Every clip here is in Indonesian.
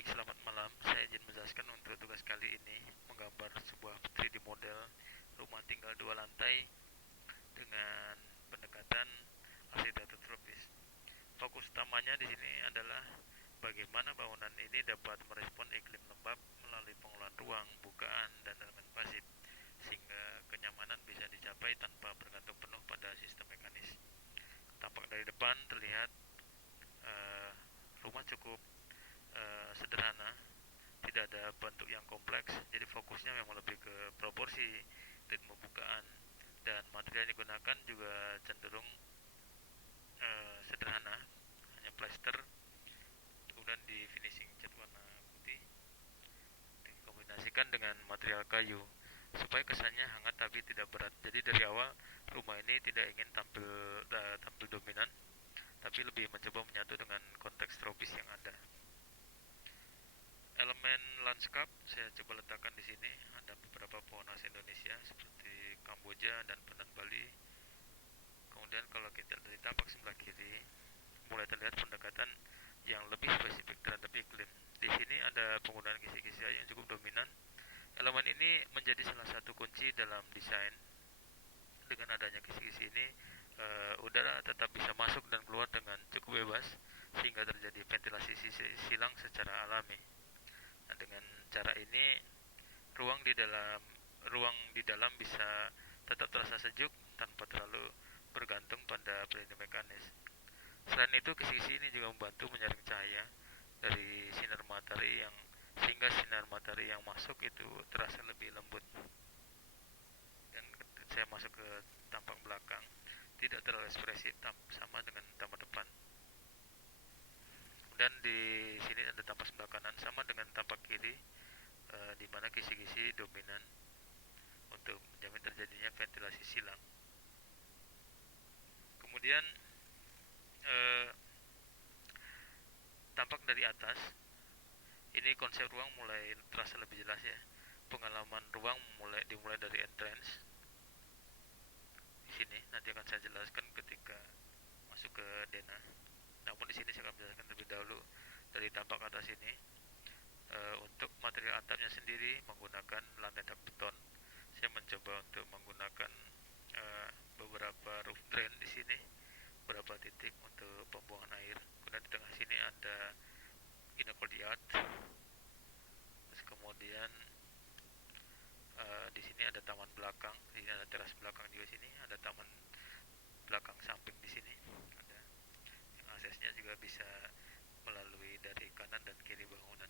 Baik, selamat malam. Saya izin menjelaskan untuk tugas kali ini menggambar sebuah 3D model rumah tinggal 2 lantai dengan pendekatan arsitektur tropis. Fokus utamanya di sini adalah bagaimana bangunan ini dapat merespon iklim lembab melalui pengolahan ruang, bukaan, dan elemen pasif sehingga kenyamanan bisa dicapai tanpa bergantung penuh pada sistem mekanis. Tampak dari depan terlihat uh, rumah cukup sederhana, tidak ada bentuk yang kompleks, jadi fokusnya memang lebih ke proporsi, ritme bukaan, dan material yang digunakan juga cenderung sederhana, hanya plaster, kemudian di finishing cat warna putih, dikombinasikan dengan material kayu supaya kesannya hangat tapi tidak berat. Jadi dari awal rumah ini tidak ingin tampil dominan, tapi lebih mencoba menyatu dengan konteks tropis yang ada. Elemen landscape saya coba letakkan di sini. Ada beberapa pohon khas Indonesia seperti Kamboja dan Pandan Bali. Kemudian kalau kita dari tampak sebelah kiri, mulai terlihat pendekatan yang lebih spesifik terhadap iklim. Di sini ada penggunaan kisi-kisi yang cukup dominan. Elemen ini menjadi salah satu kunci dalam desain. Dengan adanya kisi-kisi ini, udara tetap bisa masuk dan keluar dengan cukup bebas, sehingga terjadi ventilasi silang secara alami. Nah, dengan cara ini ruang di dalam bisa tetap terasa sejuk tanpa terlalu bergantung pada pelindung mekanis. Selain itu, kisi-kisi ini juga membantu menyaring cahaya dari sinar matahari sehingga sinar matahari yang masuk itu terasa lebih lembut. Dan saya masuk ke tampak belakang, tidak terlalu ekspresif sama dengan tampak depan. Dan di sini ada tampak sebelah kanan sama dengan tampak kiri, di mana kisi-kisi dominan untuk menjamin terjadinya ventilasi silang. Kemudian eh, tampak dari atas, ini konsep ruang mulai terasa lebih jelas ya. Pengalaman ruang dimulai dari entrance. Di sini nanti akan saya jelaskan ketika masuk ke denah. Namun di sini saya akan menjelaskan terlebih dahulu dari tampak atas ini. Untuk material atapnya sendiri menggunakan lantai dak beton. Saya mencoba untuk menggunakan beberapa roof drain di sini, beberapa titik untuk pembuangan air. Kemudian di tengah sini ada courtyard. Terus kemudian di sini ada taman belakang, di sini ada teras belakang juga, sini ada taman belakang samping, di sini ada yang aksesnya juga bisa melalui dari kanan dan kiri bangunan.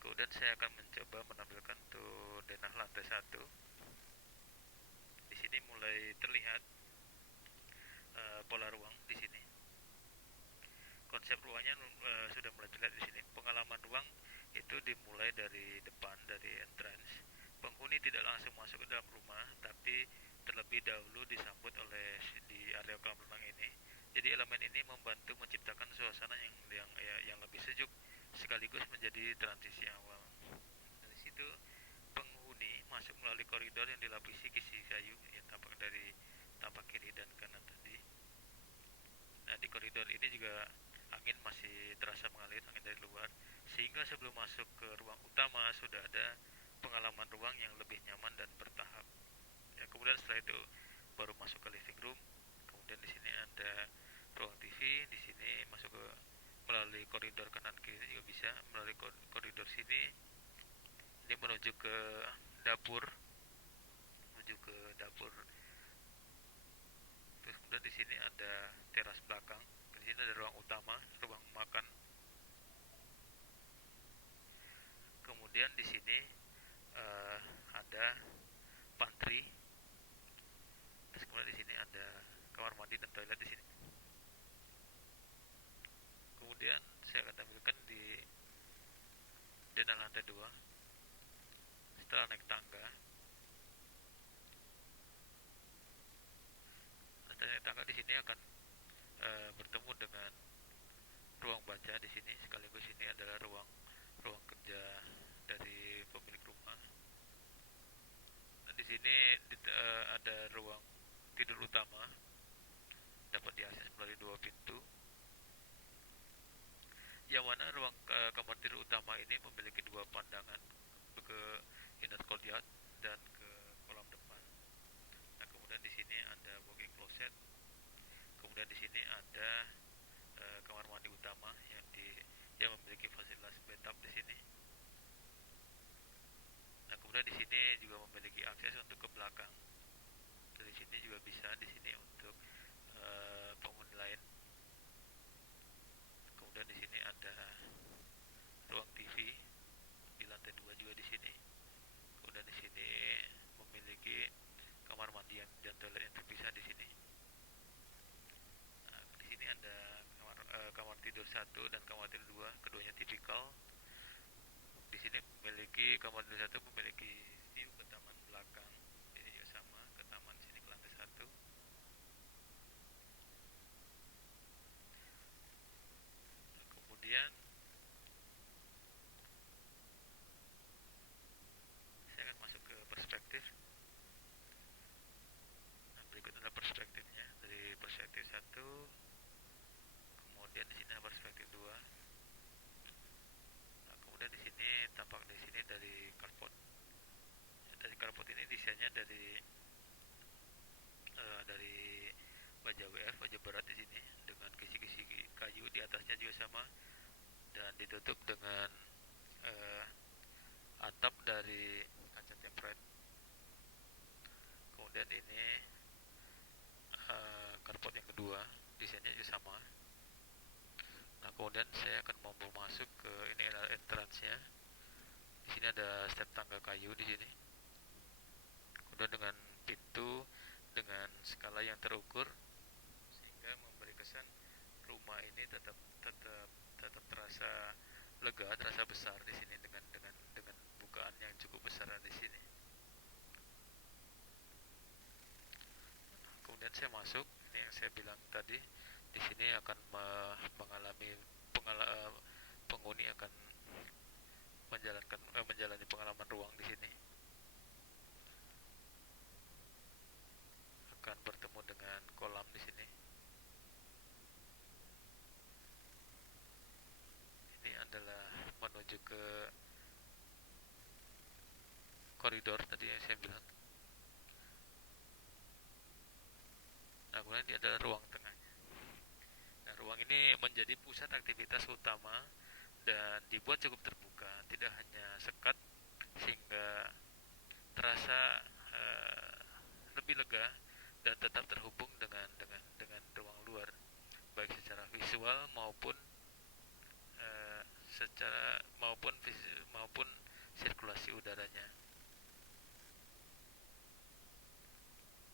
Kemudian saya akan mencoba menampilkan tuh denah lantai 1. Di sini mulai terlihat pola ruang di sini. Konsep ruangnya sudah mulai terlihat di sini. Pengalaman ruang itu dimulai dari depan, dari entrance. Penghuni tidak langsung masuk ke dalam rumah, tapi terlebih dahulu disambut oleh di area kolam renang ini. Jadi elemen ini membantu menciptakan suasana yang lebih sejuk, sekaligus menjadi transisi awal. Dari situ penghuni masuk melalui koridor yang dilapisi kisi kayu yang tampak dari tampak kiri dan kanan tadi. Nah, di koridor ini juga angin masih terasa mengalir, angin dari luar, sehingga sebelum masuk ke ruang utama sudah ada pengalaman ruang yang lebih nyaman dan bertahap. Ya, kemudian setelah itu baru masuk ke living room. Kemudian di sini ada ruang TV, di sini masuk ke melalui koridor kanan kiri juga bisa, melalui koridor sini ini menuju ke dapur, menuju ke dapur. Terus kemudian di sini ada teras belakang. Di sini ada ruang utama, ruang makan. Kemudian di sini ada pantry. Terus kemudian di sini ada kamar mandi dan toilet di sini. Kemudian saya akan tampilkan di denah lantai 2. Setelah naik tangga, di sini akan bertemu dengan ruang baca di sini, sekaligus ini adalah ruang ruang kerja dari pemilik rumah. Dan di sini ada ruang tidur utama, dapat diakses melalui 2 pintu. yang mana ruang kamar tidur utama ini memiliki dua pandangan ke inner courtyard dan ke kolam depan. Nah, kemudian di sini ada walk-in closet. Kemudian di sini ada kamar mandi utama yang memiliki fasilitas bathtub di sini. Nah, kemudian di sini juga memiliki akses untuk ke belakang. Dari sini juga bisa di sini untuk penghuni lain. Kemudian di sini ada ruang TV di lantai 2 juga di sini. Kemudian di sini memiliki kamar mandi dan toilet yang terpisah di sini. Nah, di sini ada kamar tidur 1 dan kamar tidur 2, keduanya tipikal. Di sini memiliki kamar tidur 1 memiliki view ke taman belakang. Ini juga sama, ke taman sini ke lantai 1. Nah, kemudian saya akan masuk ke perspektif. Nah, berikut adalah perspektifnya dari perspektif 1. Kemudian di sini ada perspektif 2. Nah, kemudian di sini tampak di sini dari carport. Dari carport ini desainnya dari baja WF, baja berat di sini dengan kisi-kisi kayu, di atasnya juga sama, dan ditutup dengan uh, atap dari kaca tempered. Kemudian ini carport yang kedua, desainnya juga sama. Nah, kemudian saya akan mau masuk ke ini adalah entrance-nya. Di sini ada step tangga kayu di sini. Kemudian dengan pintu dengan skala yang terukur sehingga memberi kesan rumah ini tetap tetap tetap terasa lega, terasa besar di sini dengan bukaan yang cukup besar di sini. Kemudian saya masuk, ini yang saya bilang tadi, di sini akan mengalami penghuni akan menjalani pengalaman ruang di sini, akan bertemu dengan kolam di sini. Ini adalah menuju ke koridor tadi yang saya bilang. Nah, kemudian ini adalah ruang tengahnya. Nah, ruang ini menjadi pusat aktivitas utama dan dibuat cukup terbuka, tidak hanya sekat, sehingga terasa lebih lega dan tetap terhubung dengan ruang luar, baik secara visual maupun uh, secara maupun sirkulasi udaranya.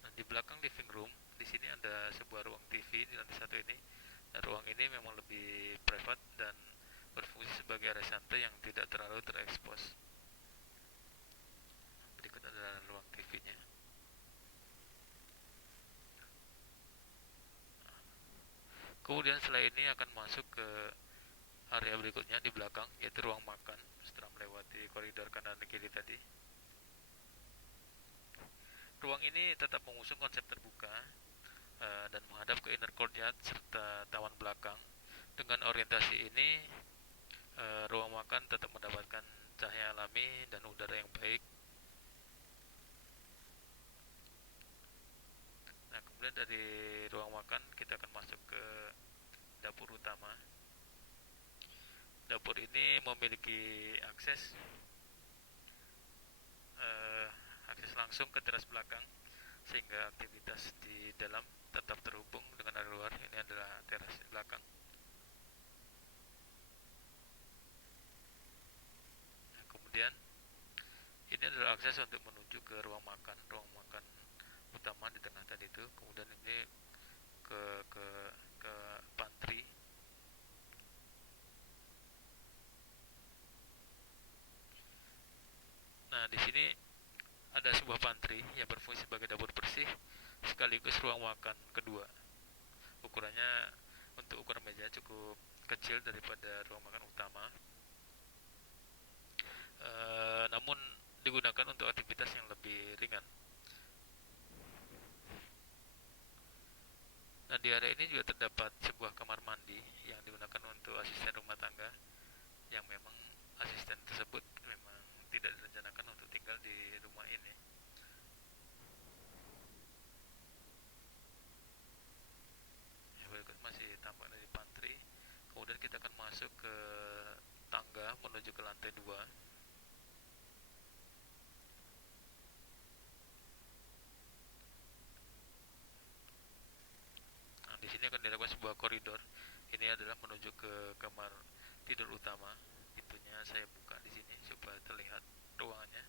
Nah, di belakang living room di sini ada sebuah ruang TV di lantai 1 ini. Nah, ruang ini memang lebih private dan berfungsi sebagai area santai yang tidak terlalu terekspos. Berikut adalah ruang TV-nya. Kemudian setelah ini akan masuk ke area berikutnya di belakang, yaitu ruang makan setelah melewati koridor kanan dan kiri tadi. Ruang ini tetap mengusung konsep terbuka dan menghadap ke inner courtyard serta taman belakang. Dengan orientasi ini, ruang makan tetap mendapatkan cahaya alami dan udara yang baik. Nah, kemudian dari ruang makan kita akan masuk ke dapur utama. Dapur ini memiliki uh, akses langsung ke teras belakang, sehingga aktivitas di dalam tetap terhubung dengan area luar. Ini adalah teras belakang. Nah, kemudian ini adalah akses untuk menuju ke ruang makan utama di tengah tadi itu. Kemudian ini ke ke ke pantry. Nah, di sini ada sebuah pantry yang berfungsi sebagai dapur bersih sekaligus ruang makan kedua. Ukurannya untuk ukuran meja cukup kecil daripada ruang makan utama. Namun digunakan untuk aktivitas yang lebih ringan. Nah, di area ini juga terdapat sebuah kamar mandi yang digunakan untuk asisten rumah tangga. masuk ke tangga menuju ke lantai 2. Nah, di sini akan dilakukan sebuah koridor. Ini adalah menuju ke kamar tidur utama. Pintunya saya buka di sini supaya terlihat ruangannya.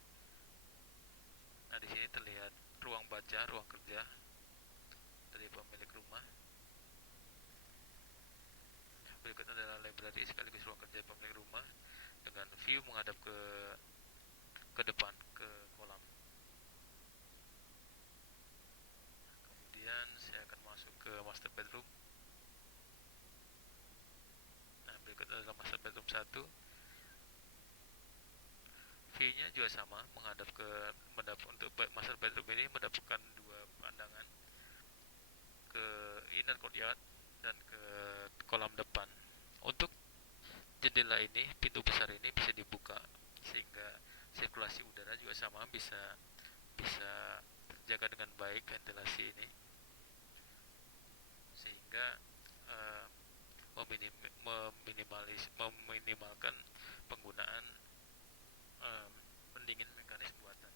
Nah, di sini terlihat ruang baca, ruang kerja dari pemilik rumah. Berikut adalah library sekaligus ruang kerja pemilik rumah dengan view menghadap ke depan ke kolam. Kemudian saya akan masuk ke master bedroom. Nah, berikut adalah master bedroom 1. View-nya juga sama, untuk master bedroom ini mendapatkan dua pandangan ke inner courtyard dan ke kolam depan. Untuk jendela ini, pintu besar ini bisa dibuka sehingga sirkulasi udara juga sama bisa bisa terjaga dengan baik ventilasi ini sehingga uh, meminimalkan penggunaan pendingin mekanis buatan.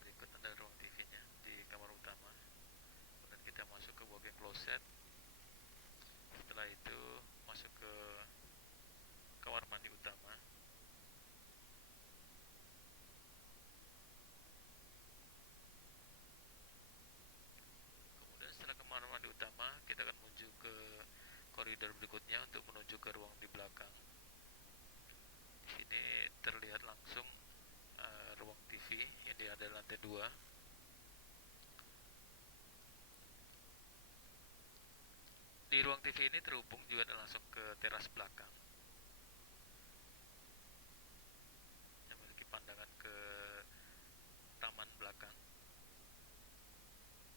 Berikut ada ruang TV-nya di kamar utama. Kemudian kita masuk ke walk-in closet. Setelah itu masuk ke kamar mandi utama. Kemudian setelah kamar mandi utama, kita akan menuju ke koridor berikutnya untuk menuju ke ruang di belakang. Di sini terlihat langsung ruang TV yang ada di lantai 2. Di ruang TV ini terhubung juga langsung ke teras belakang yang memiliki pandangan ke taman belakang.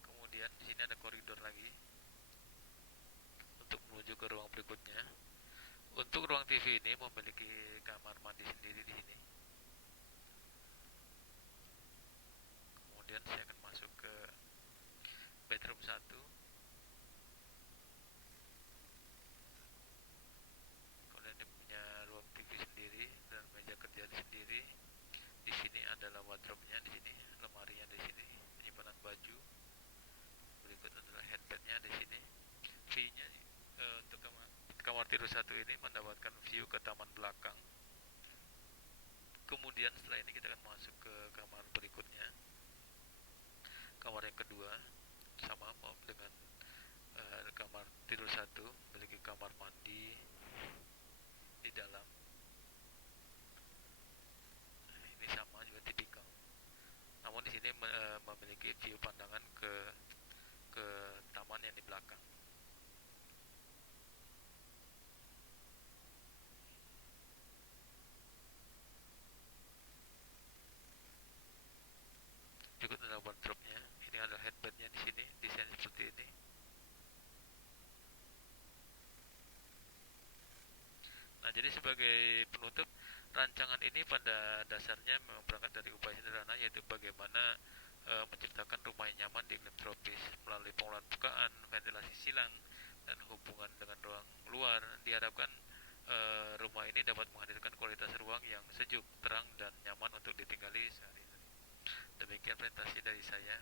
Kemudian di sini ada koridor lagi untuk menuju ke ruang berikutnya. Untuk ruang TV ini memiliki kamar mandi sendiri di sini. Kemudian saya akan masuk ke bedroom 1. Kemudian ini punya ruang TV sendiri dan meja kerja sendiri. Di sini adalah wardrobe-nya, di sini lemarinya, di sini penyimpanan baju. Berikut adalah headbed-nya di sini. View-nya untuk kamar tidur 1 ini mendapatkan view ke taman belakang. Kemudian setelah ini kita akan masuk ke kamar berikutnya. Kamar yang kedua sama dengan kamar tidur 1, memiliki kamar mandi di dalam. Ini sama juga tipikal. Namun di sini memiliki view pandangan ke taman yang di belakang. Berikut adalah wardrobe-nya. Ini adalah headbed-nya di sini, desain seperti ini. Nah, jadi sebagai penutup, rancangan ini pada dasarnya memang berangkat dari upaya sederhana, yaitu bagaimana menciptakan rumah yang nyaman di iklim tropis melalui pengelolaan bukaan, ventilasi silang, dan hubungan dengan ruang luar. Diharapkan rumah ini dapat menghadirkan kualitas ruang yang sejuk, terang, dan nyaman untuk ditinggali sehari-hari. Demikian presentasi dari saya.